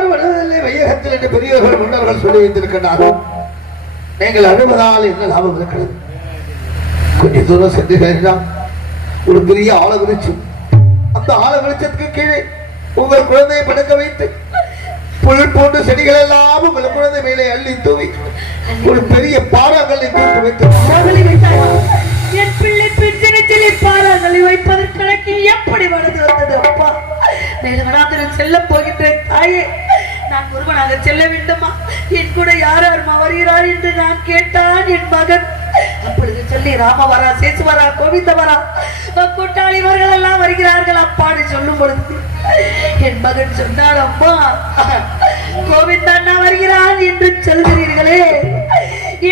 யார் வருவதில்லை வையகத்தில் என்று பெரியவர்கள் முன்னவர்கள் சொல்லி வைத்திருக்கின்றார்கள். நீங்கள் அழுவதால் என்ன லாபம் இருக்கிறது? கொஞ்ச தூரம் சென்று கேட்டால் ஒரு பெரிய ஆழ விருட்சம் அந்த ஆழ விருட்சத்துக்கு கீழே உங்கள் குழந்தையை படுக்க வைத்து புல் போன்ற செடிகள் எல்லாம் உங்கள் குழந்தை மேலே அள்ளி தூவி ஒரு பெரிய பாறாங்கல்லை தூக்கி வைத்து என் பிள்ளை பிஞ்சனத்தில் பாறாங்களை வைப்பதற்கு எனக்கு எப்படி வருது வந்தது அப்பா? மேலும் செல்ல போகின்ற தாயே. நான் ஒருவனாக செல்ல வேண்டுமா? என் கூட யார் யாருமா வருகிறார் என்று நான் கேட்டான் என் மகன். அப்பொழுது சொல்லி ராமவரா சேசுவரா கோவிந்தவரா கூட்டாளி இவர்கள் எல்லாம் வருகிறார்கள் அப்பான்னு சொல்லும் பொழுது. என் மகன் சொன்னார் அம்மா கோவிந்தண்ணா வருகிறான் என்று சொல்கிறீர்களே.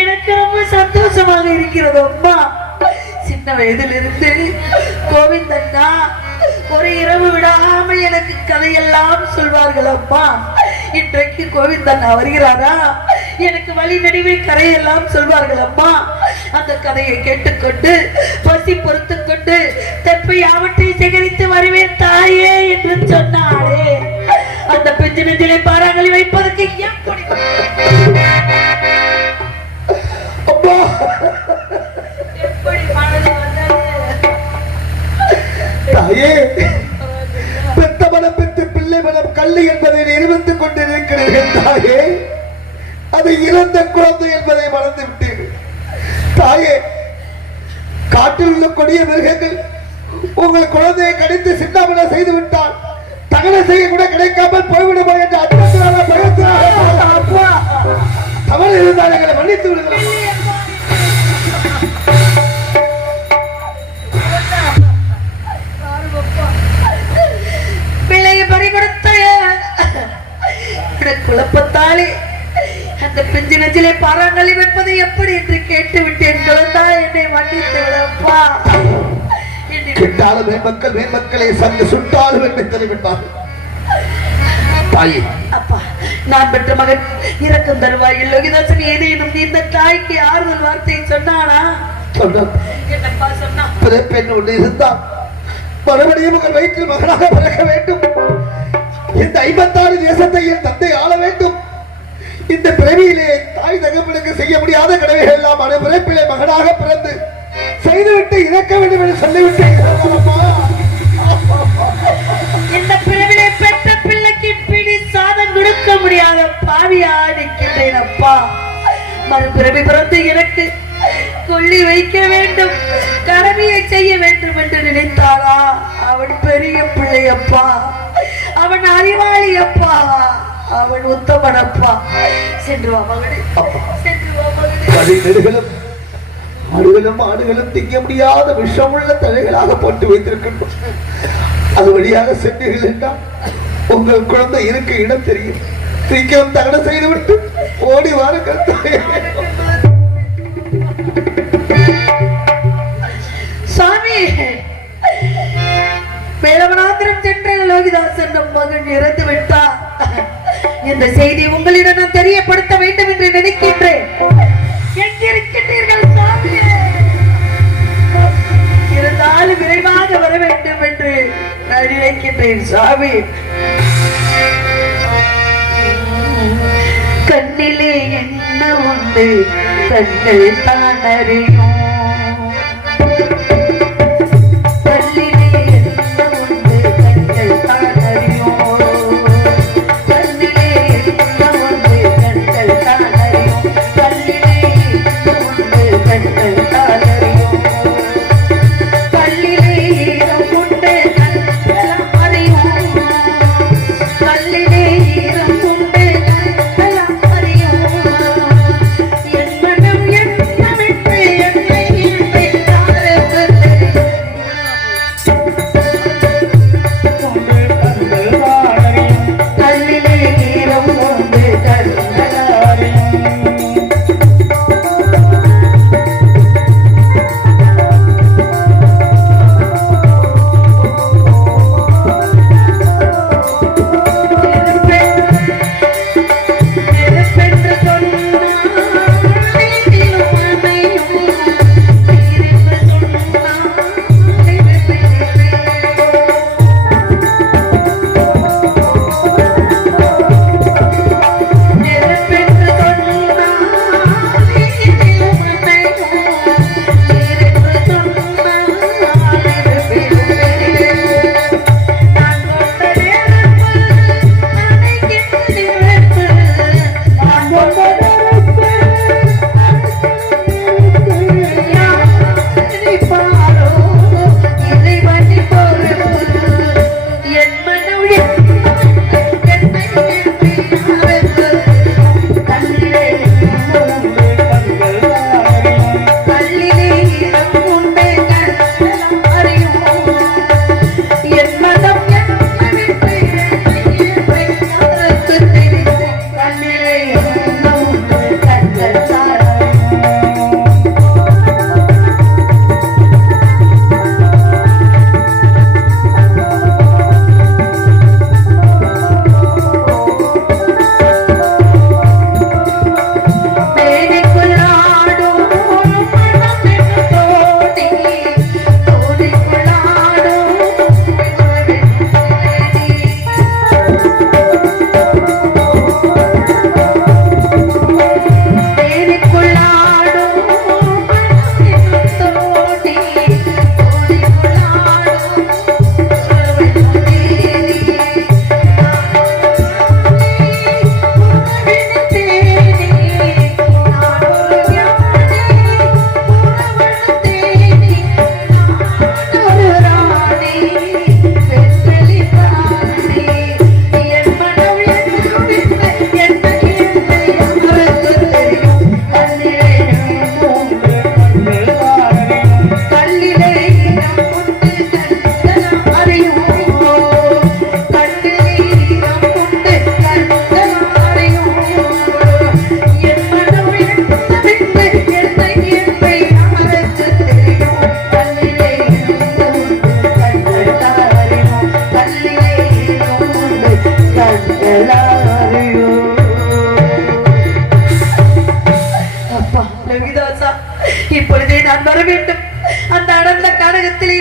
எனக்கு ரொம்ப சந்தோஷமாக இருக்கிறது அம்மா. சின்ன வயதிலிருந்து கோவிந்தண்ணா ஒரு இரவு விடாமல் எனக்கு கதையெல்லாம் சொல்வார்கள் அப்பா இன்றைக்கு கோவிந்தன் வருகிறாரா எனக்கு வழி நடுவே கரையெல்லாம் சொல்வார்கள் அம்மா அந்த கதையை கேட்டுக்கொண்டு பசி பொறுத்து கொண்டு தெப்பை யாவற்றை சேகரித்து வருவேன் தாயே என்று சொன்னாரே அந்த பிஞ்சு நெஞ்சிலை பாறாங்களை வைப்பதற்கு எப்படி தாயே அது இறந்த குழந்தை என்பதை மறந்து விட்டீர்கள். தாயே காட்டில் உள்ள கொடிய மிருகங்கள் உங்கள் குழந்தையை கடித்து சின்னாமன செய்து விட்டால் தகன செய்ய கூட கிடைக்காமல் போய்விடுமோ என்ற அச்சத்தினால பயத்தினால தவறு இருந்தால் எங்களை மன்னித்து விடுங்கள். நெஞ்சிலே பாறாங்கல்லி வைப்பது எப்படி என்று கேட்டு விட்டேன் குழந்தா என்னை மன்னித்து விடப்பா கெட்டாலும் மேன்மக்கள் மேன்மக்களை சங்கு சுட்டாலும் என்னை தாயே. அப்பா நான் பெற்ற மகன் இறக்கும் தருவாயில் லோகிதாசன் ஏதேனும் இந்த தாய்க்கு ஆறுதல் வார்த்தையை சொன்னானா? சொன்னார் என்னப்பா சொன்னா? பிறப்பெண் ஒன்று இருந்தால் மறுபடியும் உங்கள் வயிற்றில் மகனாக பிறக்க வேண்டும். இந்த ஐம்பத்தாறு தேசத்தை என் தந்தை ஆள வேண்டும். இந்த பிறவியிலே தாய் தகப்பனுக்கு செய்ய முடியாத கடமைகள் எல்லாம் மறு பிறப்பிலே மகனாக பிறந்து செய்துவிட்டு இறக்க வேண்டும் என்று சொல்லிவிட்டு இறந்தாரம்மா. இந்த பிறவிலே பெற்ற பிள்ளைக்கு பிடி சாதம் கொடுக்க முடியாத பாவியா நிற்கின்றேன் அப்பா மறுபிறவி பிறந்து எனக்கு கொள்ளி வைக்க வேண்டும் கடமையை செய்ய வேண்டும் என்று நினைத்தாரா அவன் பெரிய பிள்ளையப்பா. அவன் அறிவாளி அப்பா அவன் உத்தமன் அப்பா சென்று வா மகனே சென்று வா மகனே ஆடுகளும் ஆடுகளும் திங்க முடியாத விஷமுள்ள தலைகளாக போட்டு வைத்திருக்கின்றோம். அது வழியாக சென்றீர்கள் என்றால் உங்கள் குழந்தை இருக்க இடம் தெரியும். சீக்கிரம் தகனம் செய்துவிட்டு ஓடி வாருங்கள். சாமி மேலவனாந்திரம் சென்ற லோகிதாசன் நம் மகன் இறந்து விட்டார் இந்த செய்தி உங்களிடம் நான் தெரியப்படுத்த வேண்டும் என்று நினைக்கின்றேன். இருந்தாலும் விரைவாக வர வேண்டும் என்று நான் நினைக்கின்றேன் சாமி. கண்ணிலே என்ன உண்டு? கண்கள் தான் அறியும்.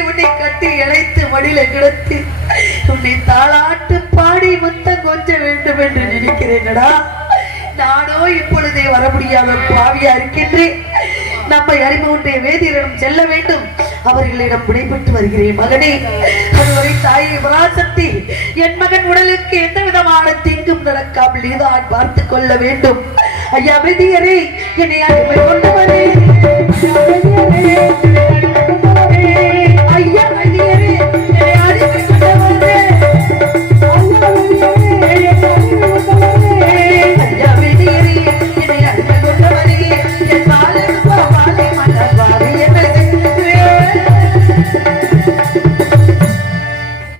உன்னை கட்டி இழைத்து மடியில கிடத்தி உன்னை தாளாட்டு பாடி முத்தம் கொஞ்ச வேண்டும் என்று நினைக்கிறேனடா. நானோ இப்பொழுதே வர முடியாத பாவியா இருக்கின்றேன். நம்மை அறிமுகன்றைய வேதியரிடம் செல்ல வேண்டும். அவர்களிடம் விடைபெற்று வருகிறேன் மகனே. அதுவரை தாயை பராசக்தி என் மகன் உடலுக்கு எந்த விதமான தீங்கும் நடக்காமல் நீதான் பார்த்துக் கொள்ள வேண்டும். ஐயா வேதியரே என்னை அடிமை கொண்டு வரேன்.